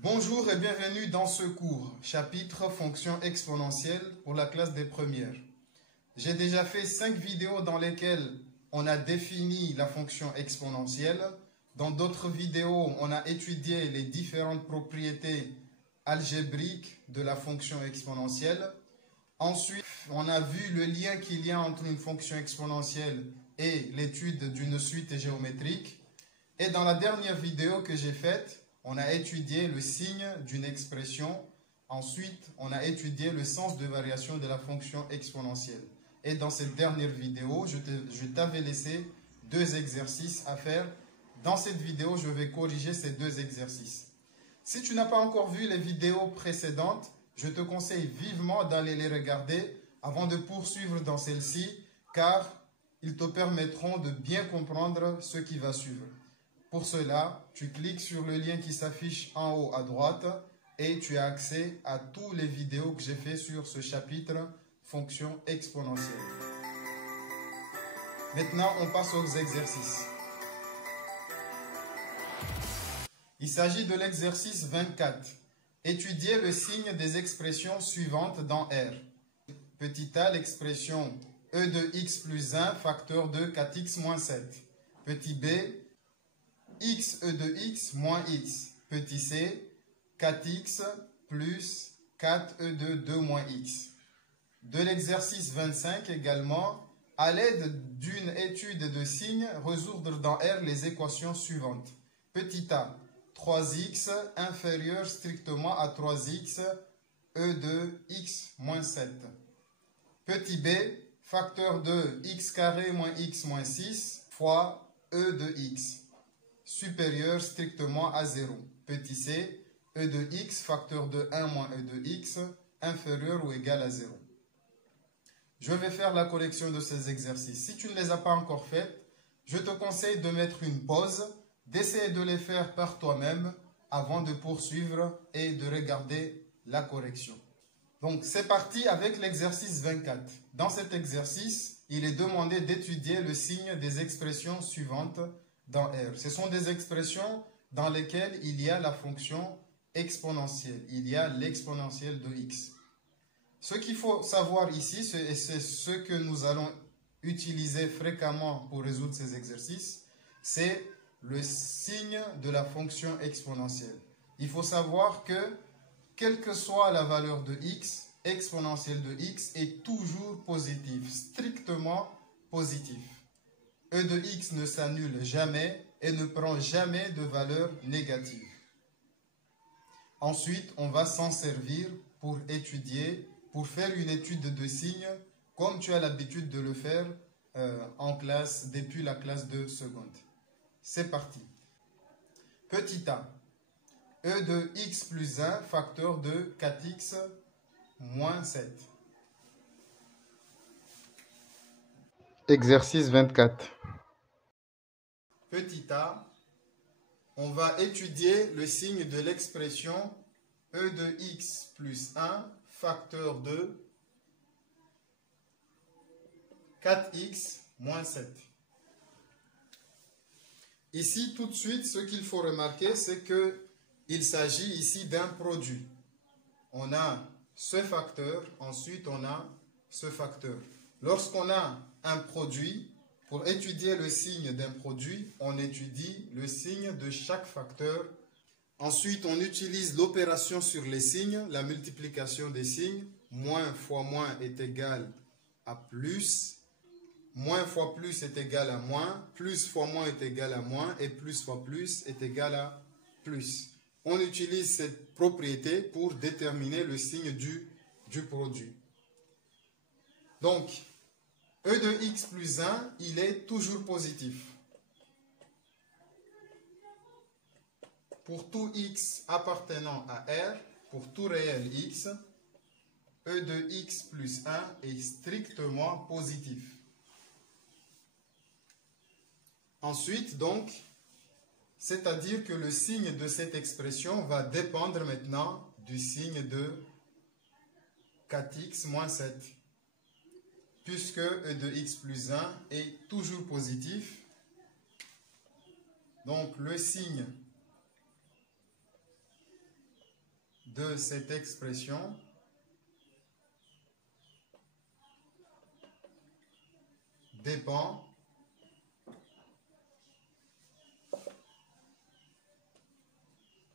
Bonjour et bienvenue dans ce cours, chapitre fonction exponentielle pour la classe des premières. J'ai déjà fait 5 vidéos dans lesquelles on a défini la fonction exponentielle. Dans d'autres vidéos, on a étudié les différentes propriétés algébriques de la fonction exponentielle. Ensuite, on a vu le lien qu'il y a entre une fonction exponentielle et l'étude d'une suite géométrique. Et dans la dernière vidéo que j'ai faite, on a étudié le signe d'une expression. Ensuite, on a étudié le sens de variation de la fonction exponentielle. Et dans cette dernière vidéo, je t'avais laissé 2 exercices à faire. Dans cette vidéo, je vais corriger ces 2 exercices. Si tu n'as pas encore vu les vidéos précédentes, je te conseille vivement d'aller les regarder avant de poursuivre dans celle-ci, car ils te permettront de bien comprendre ce qui va suivre. Pour cela, tu cliques sur le lien qui s'affiche en haut à droite et tu as accès à toutes les vidéos que j'ai fait sur ce chapitre fonction exponentielle. Maintenant, on passe aux exercices. Il s'agit de l'exercice 24. Étudier le signe des expressions suivantes dans R. Petit a, l'expression e de x plus 1 facteur de 4x moins 7. Petit b, x e de x moins x. Petit c, 4x plus 4e de 2 moins x. De l'exercice 25 également, à l'aide d'une étude de signes, résoudre dans R les équations suivantes. Petit a, 3x inférieur strictement à 3x e de x moins 7. Petit b, facteur de x carré moins x moins 6 fois e de x supérieur strictement à 0. Petit c, e de x facteur de 1 moins e de x inférieur ou égal à 0. Je vais faire la correction de ces exercices. Si tu ne les as pas encore faits, je te conseille de mettre une pause, d'essayer de les faire par toi-même avant de poursuivre et de regarder la correction. Donc c'est parti avec l'exercice 24. Dans cet exercice, il est demandé d'étudier le signe des expressions suivantes dans R. Ce sont des expressions dans lesquelles il y a la fonction exponentielle. Il y a l'exponentielle de x. Ce qu'il faut savoir ici, et c'est ce que nous allons utiliser fréquemment pour résoudre ces exercices, c'est le signe de la fonction exponentielle. Il faut savoir que, quelle que soit la valeur de x, exponentielle de x est toujours positive, strictement positif. E de x ne s'annule jamais et ne prend jamais de valeur négative. Ensuite, on va s'en servir pour étudier, pour faire une étude de signes, comme tu as l'habitude de le faire en classe, depuis la classe de seconde. C'est parti. Petit a, e de x plus 1 facteur de 4x moins 7. Exercice 24. Petit a, on va étudier le signe de l'expression e de x plus 1 facteur de 4x moins 7. Ici, tout de suite, ce qu'il faut remarquer, c'est qu'il s'agit ici d'un produit. On a ce facteur, ensuite on a ce facteur. Lorsqu'on a un produit, pour étudier le signe d'un produit, on étudie le signe de chaque facteur. Ensuite, on utilise l'opération sur les signes, la multiplication des signes. Moins fois moins est égal à plus. Moins fois plus est égal à moins. Plus fois moins est égal à moins. Et plus fois plus est égal à plus. On utilise cette propriété pour déterminer le signe du produit. Donc, e de x plus 1, il est toujours positif. Pour tout x appartenant à R, pour tout réel x, e de x plus 1 est strictement positif. Ensuite, donc, c'est-à-dire que le signe de cette expression va dépendre maintenant du signe de 4x moins 7. Puisque e de x plus 1 est toujours positif, donc le signe de cette expression dépend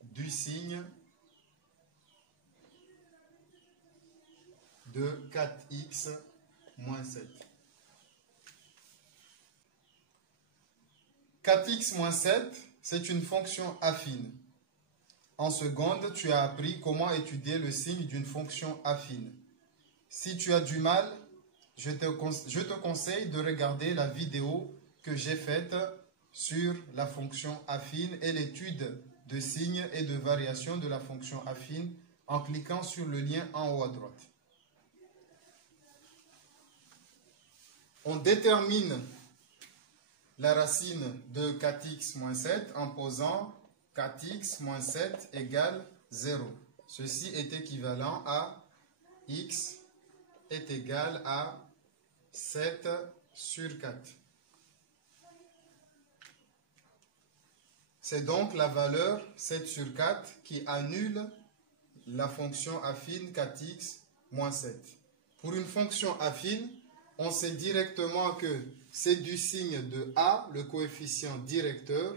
du signe de 4x moins 7. 4x moins 7, c'est une fonction affine. En seconde, tu as appris comment étudier le signe d'une fonction affine. Si tu as du mal, je te conseille de regarder la vidéo que j'ai faite sur la fonction affine et l'étude de signes et de variations de la fonction affine en cliquant sur le lien en haut à droite. On détermine la racine de 4x moins 7 en posant 4x moins 7 égale 0. Ceci est équivalent à x est égal à 7 sur 4. C'est donc la valeur 7 sur 4 qui annule la fonction affine 4x moins 7. Pour une fonction affine, on sait directement que c'est du signe de A, le coefficient directeur,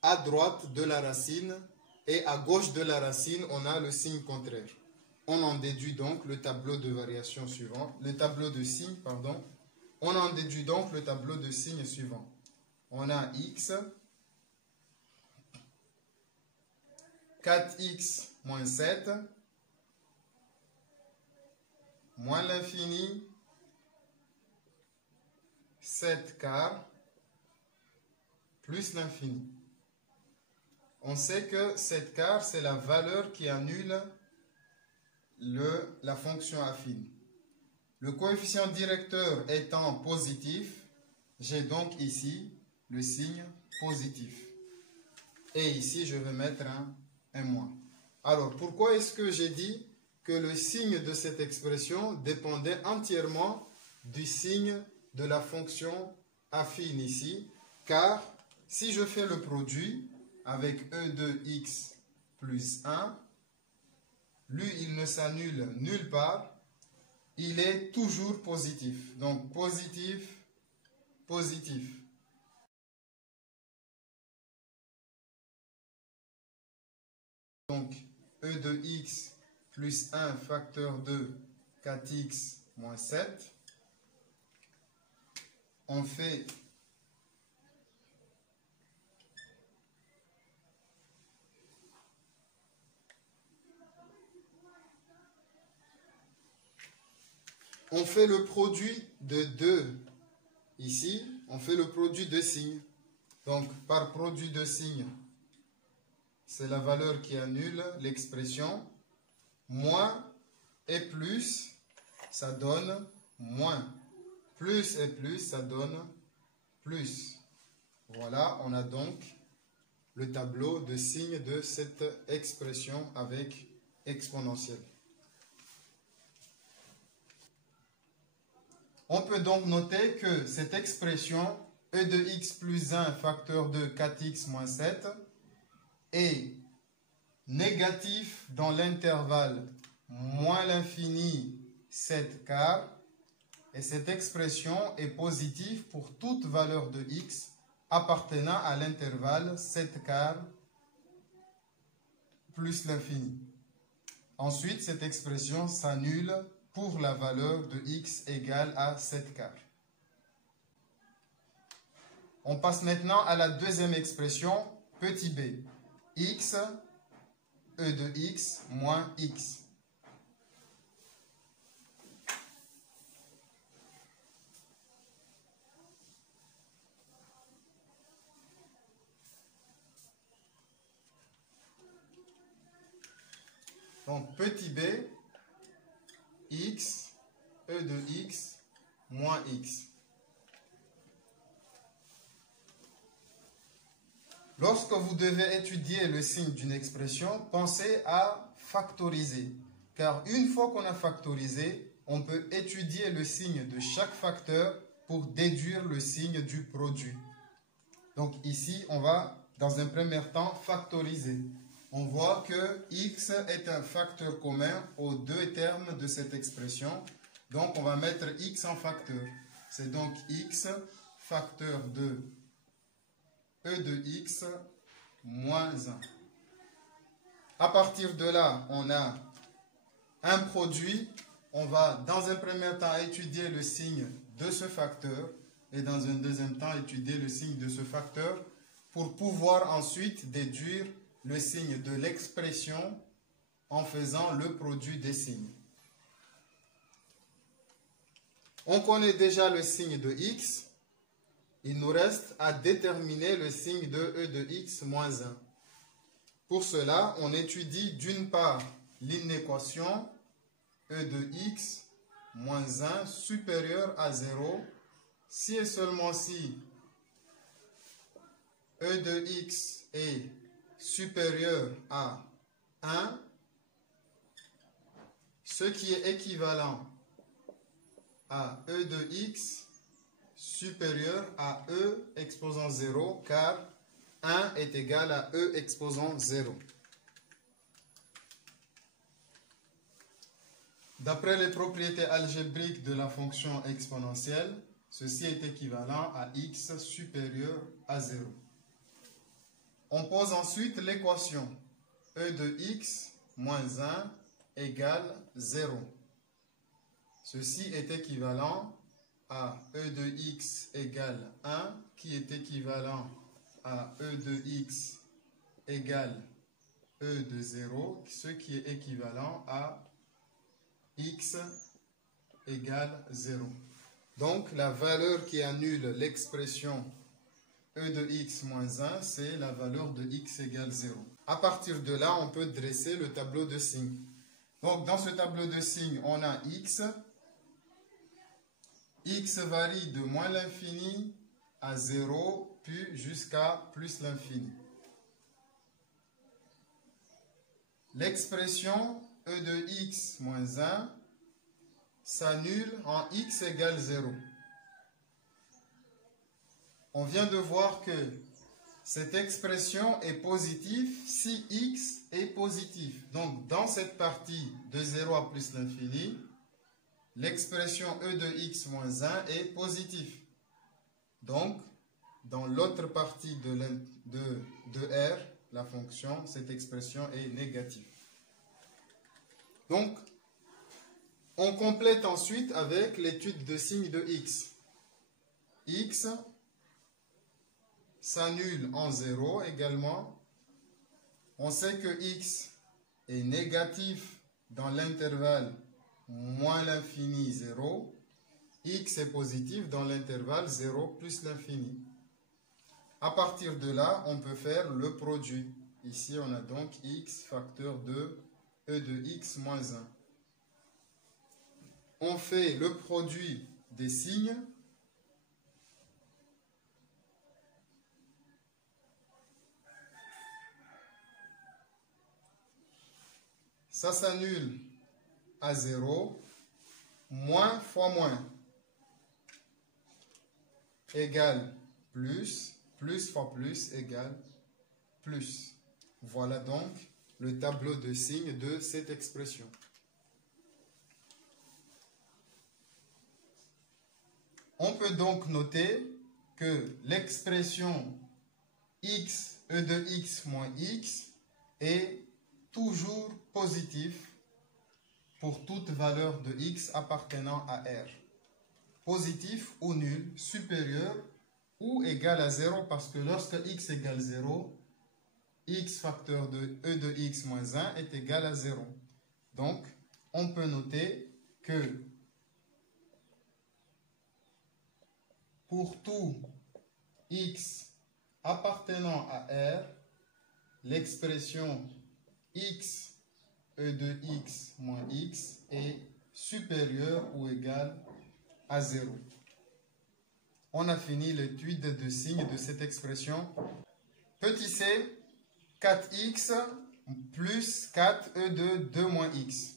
à droite de la racine, et à gauche de la racine, on a le signe contraire. On en déduit donc le tableau de variation suivant, le tableau de signes, pardon. On en déduit donc le tableau de signes suivant. On a x, 4x moins 7, moins l'infini, 7 quarts, plus l'infini. On sait que 7 quarts, c'est la valeur qui annule la fonction affine. Le coefficient directeur étant positif, j'ai donc ici le signe positif. Et ici, je vais mettre un moins. Alors, pourquoi est-ce que j'ai dit que le signe de cette expression dépendait entièrement du signe de la fonction affine ici? Car si je fais le produit avec e de x plus 1, lui, il ne s'annule nulle part. Il est toujours positif. Donc, positif, positif. Donc, e de x plus 1 facteur de 4x moins 7. On fait le produit de 2 ici, on fait le produit de signes. Donc, par produit de signes, c'est la valeur qui annule l'expression. Moins et plus, ça donne moins. Plus et plus, ça donne plus. Voilà, on a donc le tableau de signes de cette expression avec exponentielle. On peut donc noter que cette expression e de x plus 1 facteur de 4x moins 7 est négatif dans l'intervalle moins l'infini 7 quarts, et cette expression est positive pour toute valeur de x appartenant à l'intervalle 7 quarts plus l'infini. Ensuite, cette expression s'annule pour la valeur de x égale à 7 quarts. On passe maintenant à la deuxième expression, petit b, x, e de x moins x. Donc, petit b, x, e de x, moins x. Lorsque vous devez étudier le signe d'une expression, pensez à factoriser. Car une fois qu'on a factorisé, on peut étudier le signe de chaque facteur pour déduire le signe du produit. Donc ici, on va, dans un premier temps, factoriser. on voit que x est un facteur commun aux deux termes de cette expression. Donc, on va mettre x en facteur. C'est donc x facteur de e de x moins 1. À partir de là, on a un produit. On va dans un premier temps étudier le signe de ce facteur et dans un deuxième temps étudier le signe de ce facteur pour pouvoir ensuite déduire le signe de l'expression en faisant le produit des signes. On connaît déjà le signe de x. Il nous reste à déterminer le signe de e de x moins 1. Pour cela, on étudie d'une part l'inéquation e de x moins 1 supérieur à 0 si et seulement si e de x est supérieur à 1, ce qui est équivalent à e de x supérieur à e exposant 0, car 1 est égal à e exposant 0. D'après les propriétés algébriques de la fonction exponentielle, ceci est équivalent à x supérieur à 0. On pose ensuite l'équation e de x moins 1 égale 0. Ceci est équivalent à e de x égale 1, qui est équivalent à e de x égale e de 0, ce qui est équivalent à x égale 0. Donc, la valeur qui annule l'expression e de x moins 1, c'est la valeur de x égale 0. À partir de là, on peut dresser le tableau de signes. Donc, dans ce tableau de signes, on a x. X varie de moins l'infini à 0, puis jusqu'à plus l'infini. L'expression e de x moins 1 s'annule en x égale 0. On vient de voir que cette expression est positive si x est positif. Donc, dans cette partie de 0 à plus l'infini, l'expression e de x moins 1 est positive. Donc, dans l'autre partie de R, la fonction, cette expression est négative. Donc, on complète ensuite avec l'étude de signe de x. X s'annule en 0 également. On sait que x est négatif dans l'intervalle moins l'infini 0. X est positif dans l'intervalle 0 plus l'infini. À partir de là, on peut faire le produit. Ici, on a donc x facteur de e de x moins 1. On fait le produit des signes. Ça s'annule à 0. Moins fois moins égale plus. Plus fois plus égale plus. Voilà donc le tableau de signes de cette expression. On peut donc noter que l'expression x, e de x moins x est toujours positive pour toute valeur de x appartenant à R. Positif ou nul, supérieur ou égal à 0, parce que lorsque x égale 0, x facteur de e de x moins 1 est égal à 0. Donc, on peut noter que pour tout x appartenant à R, l'expression x e de x moins x est supérieure ou égale à 0. On a fini l'étude de signes de cette expression. Petit c, 4x plus 4e de 2 moins x.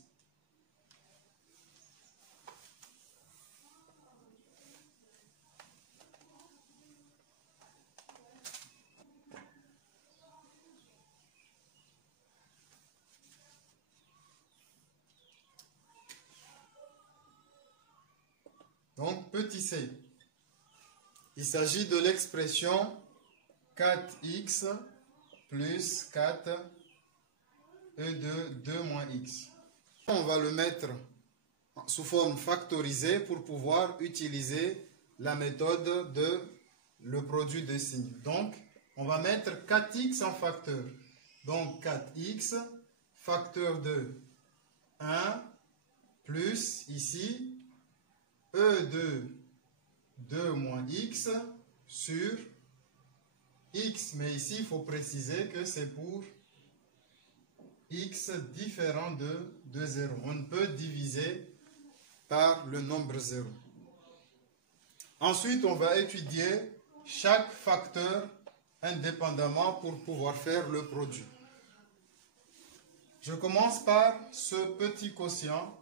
Donc, petit c. Il s'agit de l'expression 4x plus 4 e de 2 moins x. On va le mettre sous forme factorisée pour pouvoir utiliser la méthode de le produit de signes. Donc, on va mettre 4x en facteur. Donc, 4x, facteur de 1, plus, ici, e de 2 moins x sur x. Mais ici, il faut préciser que c'est pour x différent de 0. On ne peut diviser par le nombre 0. Ensuite, on va étudier chaque facteur indépendamment pour pouvoir faire le produit. Je commence par ce petit quotient.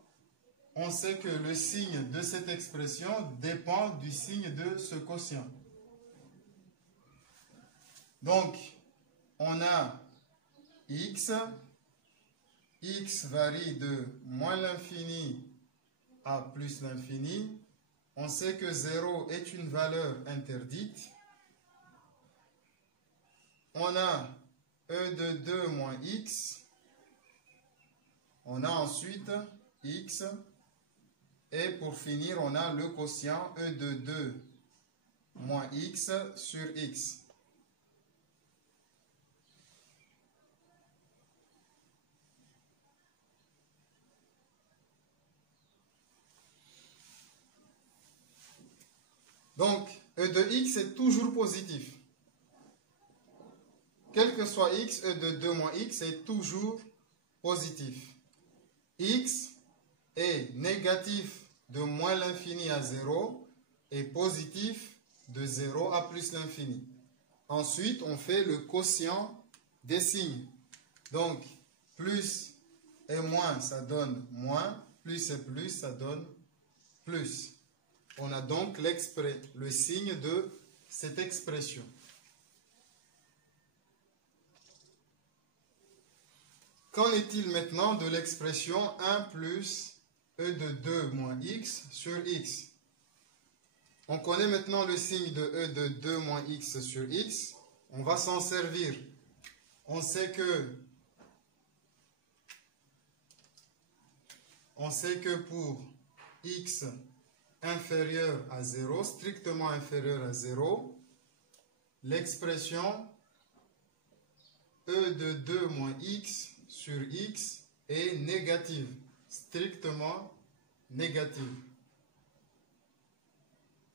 On sait que le signe de cette expression dépend du signe de ce quotient. Donc, on a x. X varie de moins l'infini à plus l'infini. On sait que 0 est une valeur interdite. On a e de 2 moins x. On a ensuite x. Et pour finir, on a le quotient e de 2 moins x sur x. Donc, e de x est toujours positif. Quel que soit x, e de 2 moins x est toujours positif. X est négatif de moins l'infini à 0 et positif de 0 à plus l'infini. Ensuite, on fait le quotient des signes. Donc, plus et moins, ça donne moins. Plus et plus, ça donne plus. On a donc le signe de cette expression. Qu'en est-il maintenant de l'expression 1 plus e de 2 moins x sur x? On connaît maintenant le signe de e de 2 moins x sur x. On va s'en servir. On sait que pour x inférieur à 0, strictement inférieur à 0, l'expression e de 2 moins x sur x est négative, strictement négative.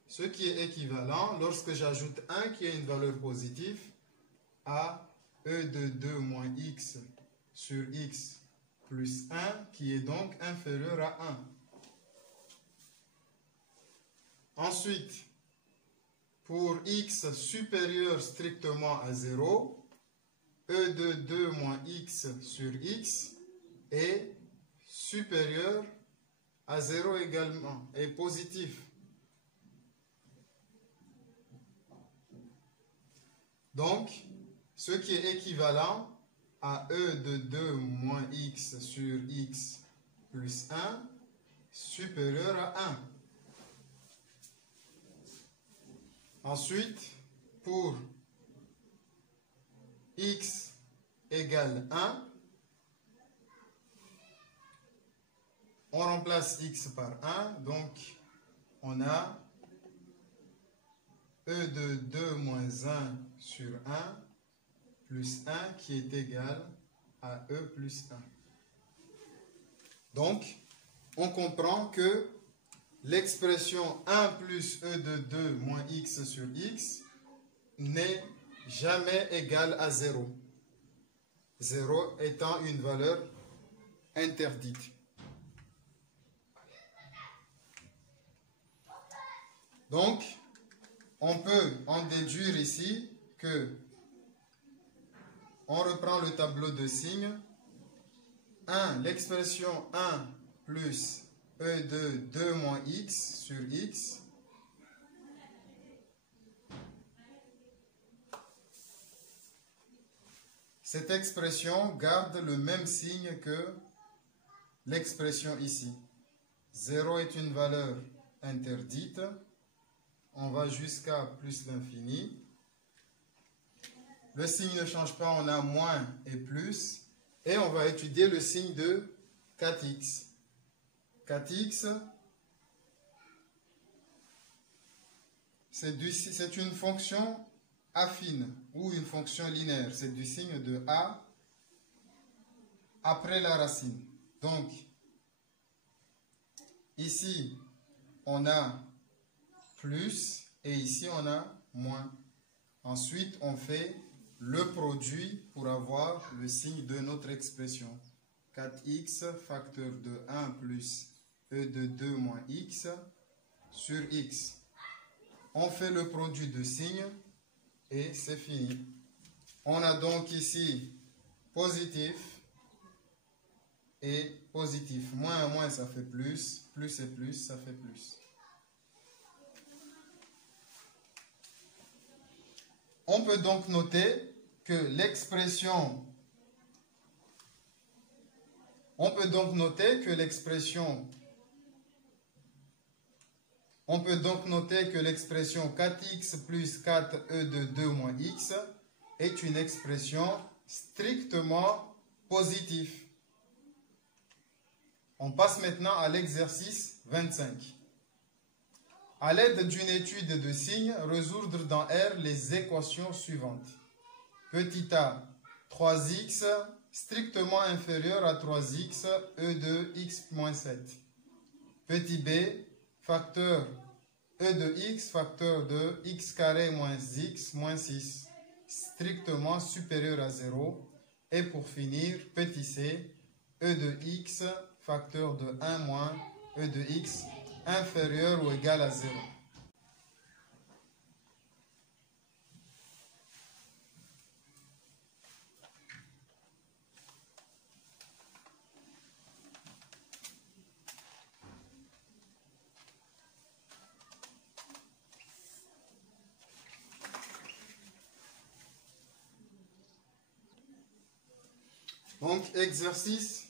Ce qui est équivalent, lorsque j'ajoute 1 qui est une valeur positive, à e de 2 moins x sur x plus 1 qui est donc inférieur à 1. Ensuite, pour x supérieur strictement à 0, e de 2 moins x sur x est supérieur à 0 également, est positif. Donc, ce qui est équivalent à e de 2 moins x sur x plus 1 supérieur à 1. Ensuite, pour x égale 1, on remplace x par 1, donc on a e de 2 moins 1 sur 1 plus 1 qui est égal à e plus 1. Donc, on comprend que l'expression 1 plus e de 2 moins x sur x n'est jamais égale à 0. 0 étant une valeur interdite. Donc, on peut en déduire ici que on reprend le tableau de signes. 1, l'expression 1 plus e de 2 moins x sur x cette expression garde le même signe que l'expression ici. 0 est une valeur interdite. On va jusqu'à plus l'infini. Le signe ne change pas, on a moins et plus. Et on va étudier le signe de 4x. 4x, c'est une fonction affine ou une fonction linéaire. C'est du signe de a après la racine. Donc, ici, on a plus et ici, on a moins. Ensuite, on fait le produit pour avoir le signe de notre expression. 4x facteur de 1 plus e de 2 moins x sur x. On fait le produit de signes et c'est fini. On a donc ici positif et positif. Moins et moins, ça fait plus. Plus et plus, ça fait plus. On peut donc noter que l'expression On peut donc noter que l'expression 4x plus 4e de 2 moins x est une expression strictement positive. On passe maintenant à l'exercice 25. À l'aide d'une étude de signes, résoudre dans R les équations suivantes. Petit a, 3x strictement inférieur à 3x, e de x moins 7. Petit b, facteur e de x, facteur de x carré moins x moins 6, strictement supérieur à 0. Et pour finir, petit c, e de x, facteur de 1 moins e de x, inférieur ou égal à 0. Donc, exercice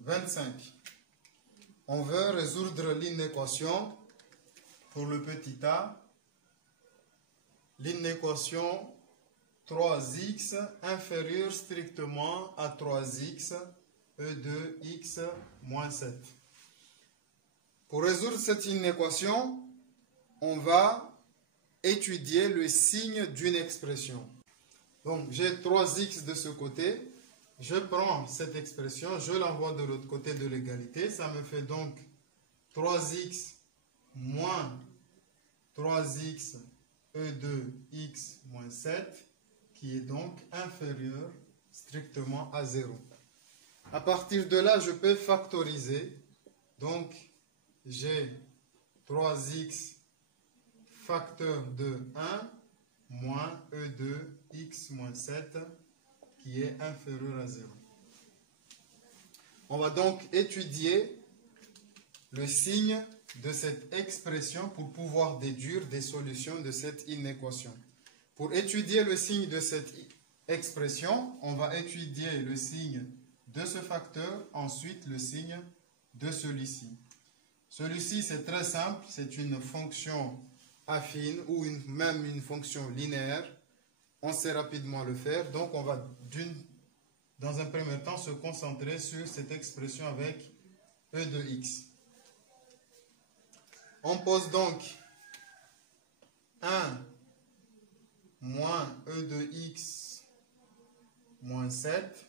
25. On veut résoudre l'inéquation pour le petit a. L'inéquation 3x inférieur strictement à 3x, e de x moins 7. Pour résoudre cette inéquation, on va étudier le signe d'une expression. Donc, j'ai 3x de ce côté. Je prends cette expression, je l'envoie de l'autre côté de l'égalité. Ça me fait donc 3x moins 3x e de x moins 7, qui est donc inférieur strictement à 0. À partir de là, je peux factoriser. Donc, j'ai 3x facteur de 1 moins e de x moins 7, qui est inférieur à 0. On va donc étudier le signe de cette expression pour pouvoir déduire des solutions de cette inéquation. Pour étudier le signe de cette expression, on va étudier le signe de ce facteur, ensuite le signe de celui-ci. Celui-ci, c'est très simple, c'est une fonction affine ou même une fonction linéaire. On sait rapidement le faire, donc on va dans un premier temps se concentrer sur cette expression avec e de x. On pose donc 1 moins e de x moins 7.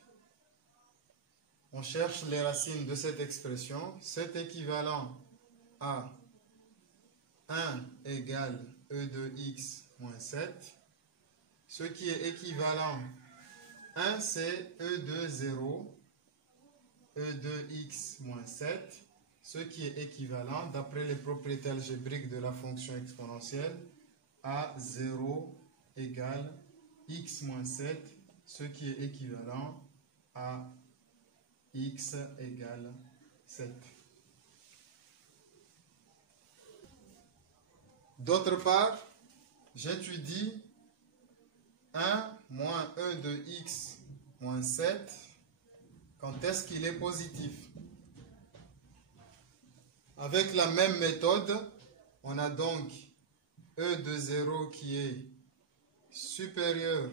On cherche les racines de cette expression. C'est équivalent à 1 égale e de x moins 7. Ce qui est équivalent, 1 c'est e de 0, e de x moins 7, ce qui est équivalent, d'après les propriétés algébriques de la fonction exponentielle, à 0 égale x moins 7, ce qui est équivalent à x égale 7. D'autre part, j'étudie 1 moins e de x moins 7, quand est-ce qu'il est positif? Avec la même méthode, On a donc E de 0 qui est supérieur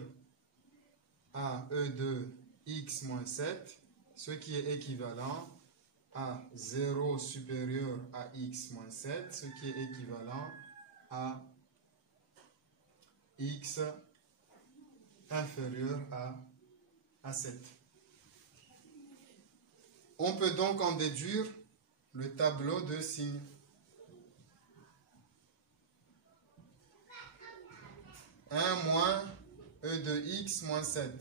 à E de x moins 7, ce qui est équivalent à 0 supérieur à x moins 7, ce qui est équivalent à x inférieur à 7. On peut donc en déduire le tableau de signes. Moins E de x moins 7.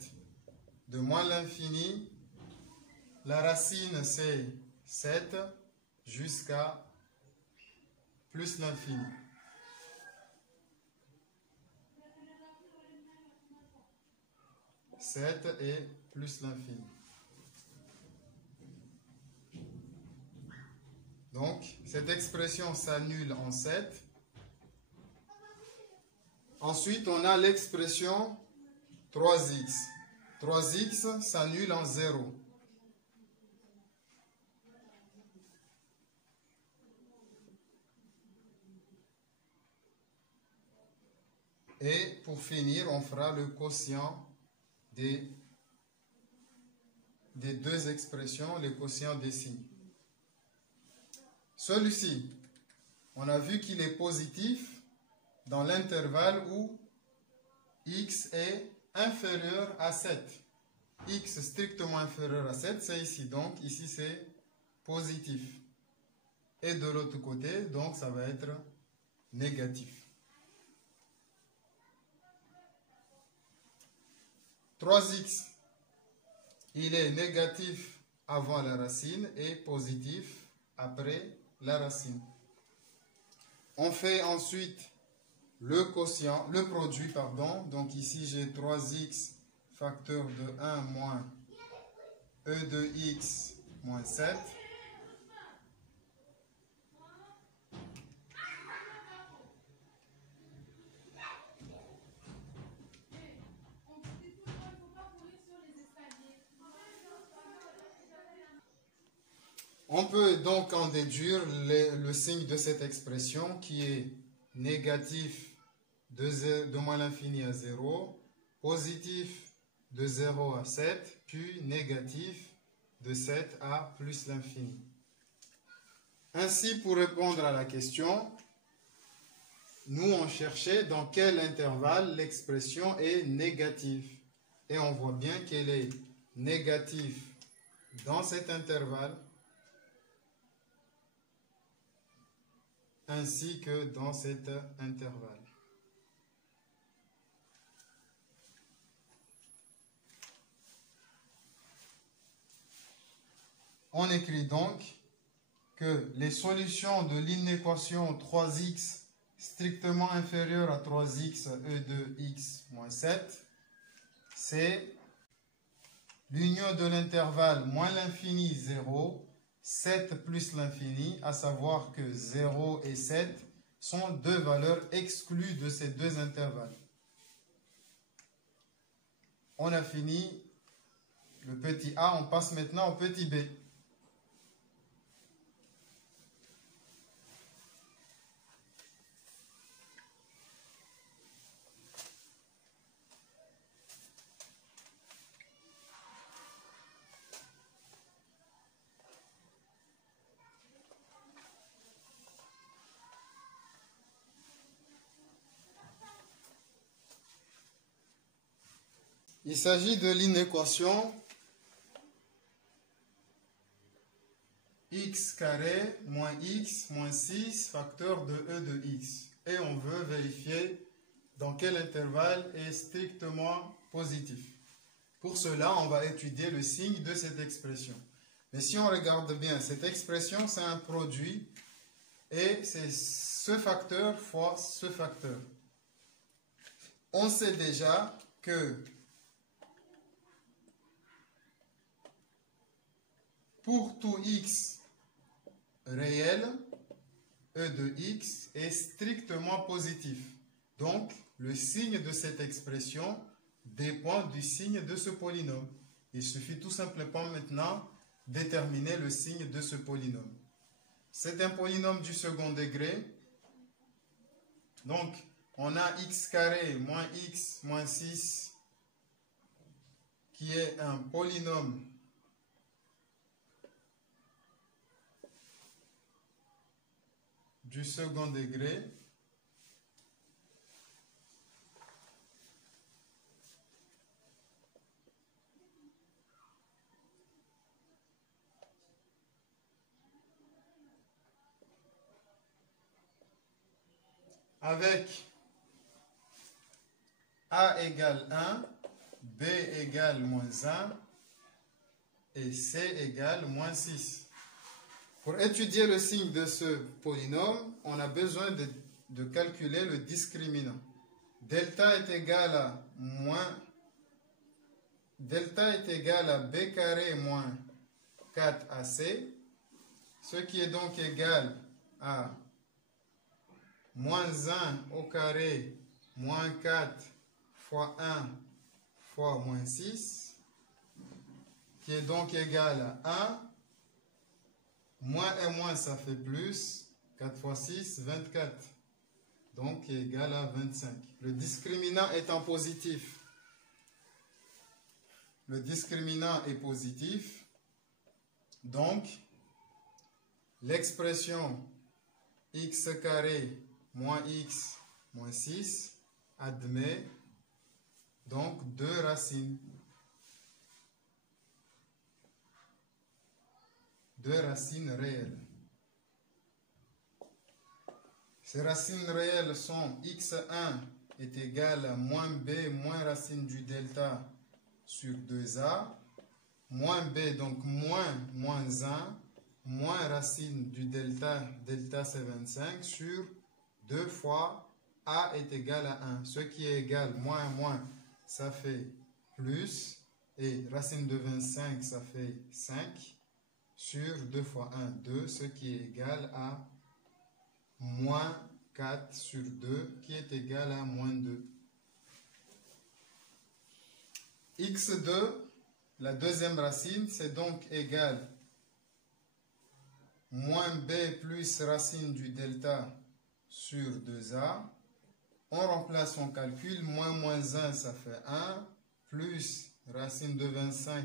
De moins l'infini, la racine c'est 7 jusqu'à plus l'infini. Et plus l'infini. Donc, cette expression s'annule en 7. Ensuite, on a l'expression 3x. 3x s'annule en 0. Et pour finir, on fera le quotient des deux expressions, les quotients des signes. Celui-ci, on a vu qu'il est positif dans l'intervalle où x est inférieur à 7. X strictement inférieur à 7, c'est ici. Donc, ici, c'est positif. Et de l'autre côté, donc, ça va être négatif. 3x, il est négatif avant la racine et positif après la racine. On fait ensuite le quotient, le produit, pardon. Donc ici, j'ai 3x facteur de 1 moins e de x moins 7. On peut donc en déduire le signe de cette expression qui est négatif de moins l'infini à 0, positif de 0 à 7, puis négatif de 7 à plus l'infini. Ainsi, pour répondre à la question, nous on cherchait dans quel intervalle l'expression est négative. Et on voit bien qu'elle est négative dans cet intervalle, ainsi que dans cet intervalle. On écrit donc que les solutions de l'inéquation 3x strictement inférieure à 3x e de x moins 7, c'est l'union de l'intervalle moins l'infini 0, 7 plus l'infini, à savoir que 0 et 7 sont deux valeurs exclues de ces deux intervalles. On a fini le petit a, on passe maintenant au petit b. Il s'agit de l'inéquation x carré moins x moins 6 facteur de e de x. Et on veut vérifier dans quel intervalle est strictement positif. Pour cela, on va étudier le signe de cette expression. Mais si on regarde bien, cette expression, c'est un produit et c'est ce facteur fois ce facteur. On sait déjà que pour tout x réel, e de x est strictement positif. Donc, le signe de cette expression dépend du signe de ce polynôme. Il suffit tout simplement maintenant de déterminer le signe de ce polynôme. C'est un polynôme du second degré Donc, on a x carré moins x moins 6 qui est un polynôme du second degré. Avec A égale 1, B égale moins 1 et C égale moins 6. Pour étudier le signe de ce polynôme, on a besoin de calculer le discriminant. Delta est égal à B carré moins 4AC, ce qui est donc égal à moins 1 au carré moins 4 fois 1 fois moins 6, qui est donc égal à 1. Moins et moins, ça fait plus. 4 fois 6, 24. Donc, qui est égal à 25. Le discriminant étant positif. Le discriminant est positif. Donc, l'expression x carré moins x moins 6 admet donc 2 racines. 2 racines réelles. Ces racines réelles sont x1 est égal à moins b moins racine du delta sur 2a, moins b donc moins 1, moins racine du delta c'est 25 sur 2 fois a est égal à 1. Ce qui est égal, moins, ça fait plus, et racine de 25, ça fait 5. Sur 2 fois 1, 2, ce qui est égal à moins 4 sur 2, qui est égal à moins 2. x2, la deuxième racine, c'est donc égal moins b plus racine du delta sur 2a. On remplace son calcul, moins 1, ça fait 1, plus racine de 25.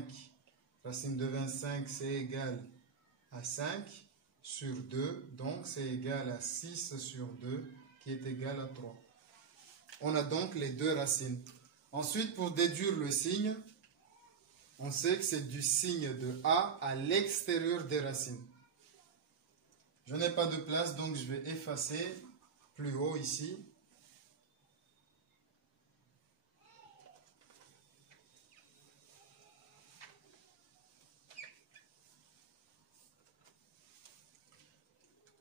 Racine de 25, c'est égal à 5 sur 2. Donc, c'est égal à 6 sur 2, qui est égal à 3. On a donc les 2 racines. Ensuite, pour déduire le signe, on sait que c'est du signe de A à l'extérieur des racines. Je n'ai pas de place, donc je vais effacer plus haut ici.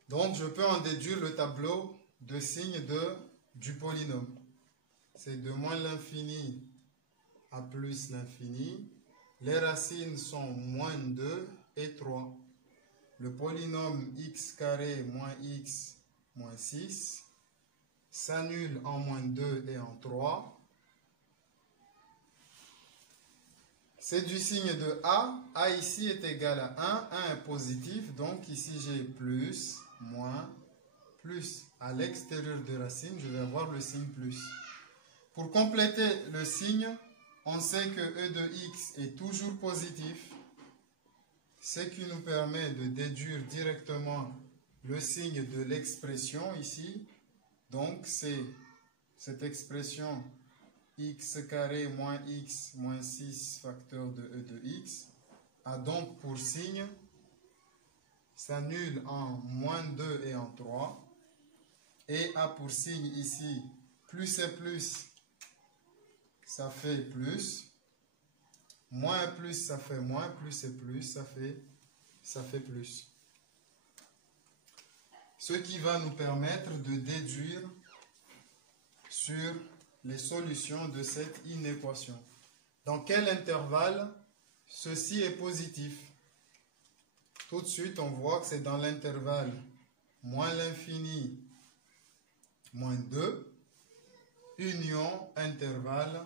Donc, je peux en déduire le tableau de signes du polynôme. C'est de moins l'infini à plus l'infini. Les racines sont moins 2 et 3. Le polynôme x carré moins x moins 6 s'annule en moins 2 et en 3. C'est du signe de A. A ici est égal à 1. 1 est positif, donc ici j'ai plus, moins, plus. À l'extérieur des racines, je vais avoir le signe plus. Pour compléter le signe, on sait que E de x est toujours positif, ce qui nous permet de déduire directement le signe de l'expression ici. Donc, c'est cette expression x carré moins x moins 6 facteur de E de x a donc pour signe s'annule en moins 2 et en 3 et a pour signe ici plus et plus, ça fait plus, moins et plus, ça fait moins, plus et plus, ça fait plus. Ce qui va nous permettre de déduire sur les solutions de cette inéquation. Dans quel intervalle ceci est positif? Tout de suite, on voit que c'est dans l'intervalle moins l'infini, moins 2, union intervalle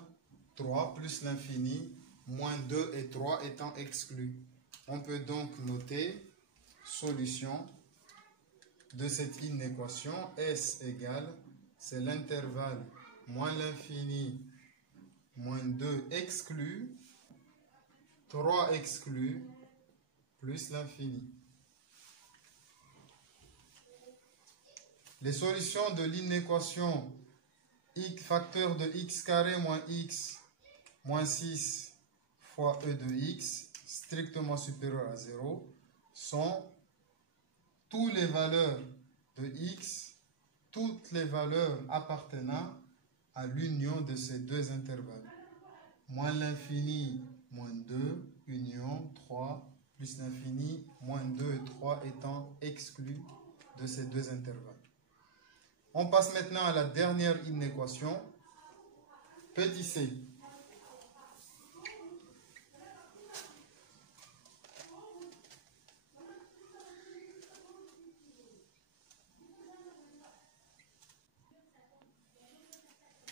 3 plus l'infini, moins 2 et 3 étant exclus. On peut donc noter solution de cette inéquation S égale c'est l'intervalle moins l'infini, moins 2 exclu, 3 exclu, plus l'infini. Les solutions de l'inéquation x facteur de x carré moins x moins 6 fois e de x strictement supérieur à 0 sont toutes les valeurs de x, toutes les valeurs appartenant à l'union de ces deux intervalles. Moins l'infini, moins 2, union 3, plus l'infini, moins 2 et 3 étant exclus de ces deux intervalles. On passe maintenant à la dernière inéquation, petit c.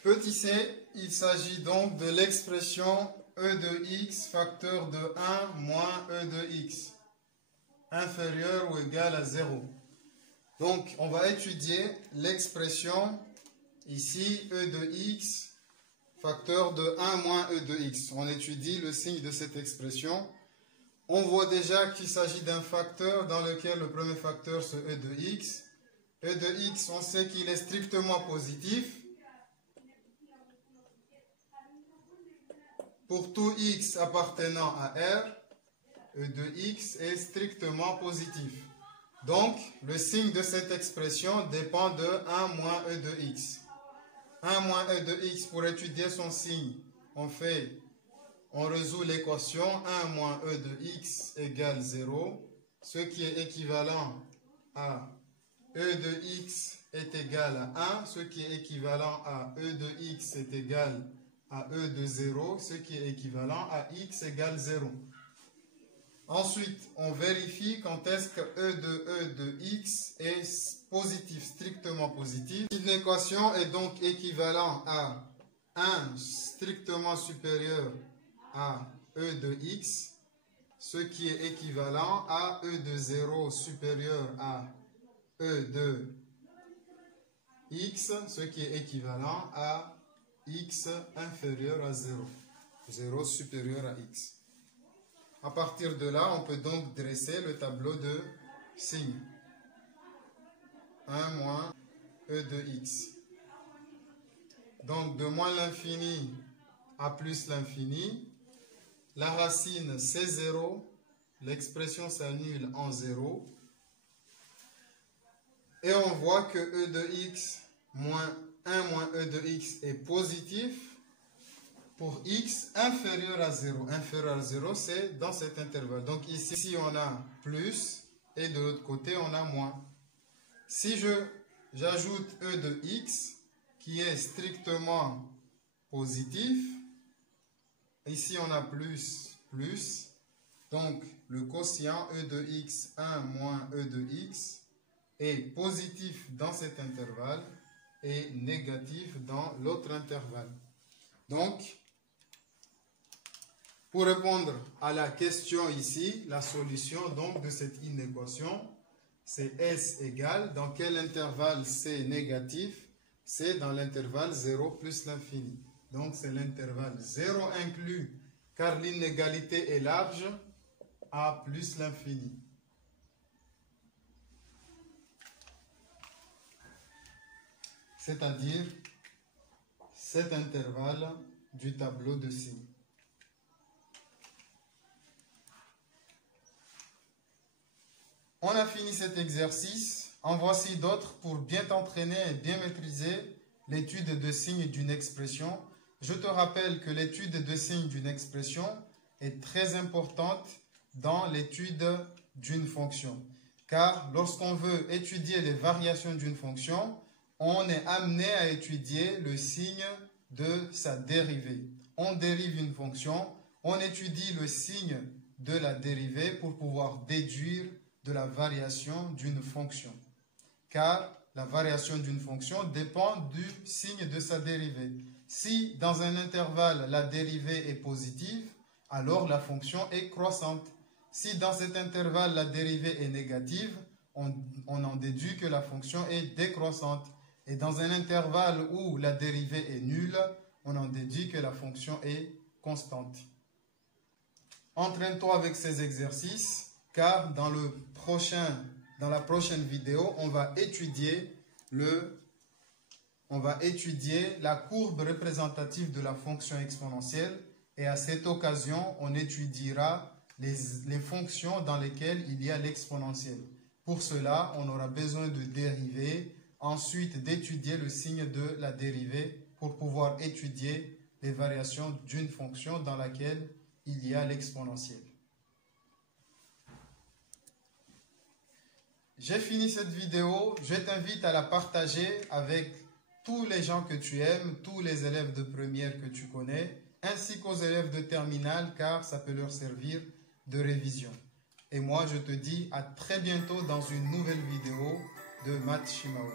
Petit c, il s'agit donc de l'expression e de x facteur de 1 moins e de x, inférieur ou égal à 0. Donc, on va étudier l'expression ici, e de x, facteur de 1 moins e de x. On étudie le signe de cette expression. On voit déjà qu'il s'agit d'un facteur dans lequel le premier facteur, c'est e de x. E de x, on sait qu'il est strictement positif. Pour tout x appartenant à R, e de x est strictement positif. Donc, le signe de cette expression dépend de 1 moins e de x. 1 moins e de x, pour étudier son signe, on résout l'équation 1 moins e de x égale 0, ce qui est équivalent à e de x est égal à 1, ce qui est équivalent à e de x est égal à e de 0, ce qui est équivalent à x égale 0. Ensuite, on vérifie quand est-ce que e de x est positif, strictement positif. L'équation est donc équivalent à 1 strictement supérieur à e de x, ce qui est équivalent à e de 0 supérieur à e de x, ce qui est équivalent à x inférieur à 0, 0 supérieur à x. À partir de là, on peut donc dresser le tableau de signes. 1 moins e de x. Donc, de moins l'infini à plus l'infini, la racine c'est 0, l'expression s'annule en 0. Et on voit que e de x moins 1 moins e de x est positif pour x inférieur à 0. Inférieur à 0, c'est dans cet intervalle. Donc ici, on a plus et de l'autre côté, on a moins. Si j'ajoute e de x qui est strictement positif, ici on a plus, plus. Donc le quotient e de x, 1 moins e de x, est positif dans cet intervalle et négatif dans l'autre intervalle. Donc, pour répondre à la question ici, la solution donc de cette inéquation, c'est S égale, dans quel intervalle c'est négatif? C'est dans l'intervalle 0 plus l'infini. Donc c'est l'intervalle 0 inclus, car l'inégalité est large, A plus l'infini. C'est-à-dire cet intervalle du tableau de signes. On a fini cet exercice. En voici d'autres pour bien t'entraîner et bien maîtriser l'étude de signes d'une expression. Je te rappelle que l'étude de signes d'une expression est très importante dans l'étude d'une fonction. Car lorsqu'on veut étudier les variations d'une fonction, on est amené à étudier le signe de sa dérivée. On dérive une fonction, on étudie le signe de la dérivée pour pouvoir déduire de la variation d'une fonction. Car la variation d'une fonction dépend du signe de sa dérivée. Si dans un intervalle la dérivée est positive, alors la fonction est croissante. Si dans cet intervalle la dérivée est négative, on en déduit que la fonction est décroissante. Et dans un intervalle où la dérivée est nulle, on en déduit que la fonction est constante. Entraîne-toi avec ces exercices, car dans la prochaine vidéo, on va étudier la courbe représentative de la fonction exponentielle, et à cette occasion, on étudiera les fonctions dans lesquelles il y a l'exponentielle. Pour cela, on aura besoin de dériver, ensuite d'étudier le signe de la dérivée pour pouvoir étudier les variations d'une fonction dans laquelle il y a l'exponentielle. J'ai fini cette vidéo, je t'invite à la partager avec tous les gens que tu aimes, tous les élèves de première que tu connais, ainsi qu'aux élèves de terminale, car ça peut leur servir de révision. Et moi, je te dis à très bientôt dans une nouvelle vidéo de Maths Shimaori.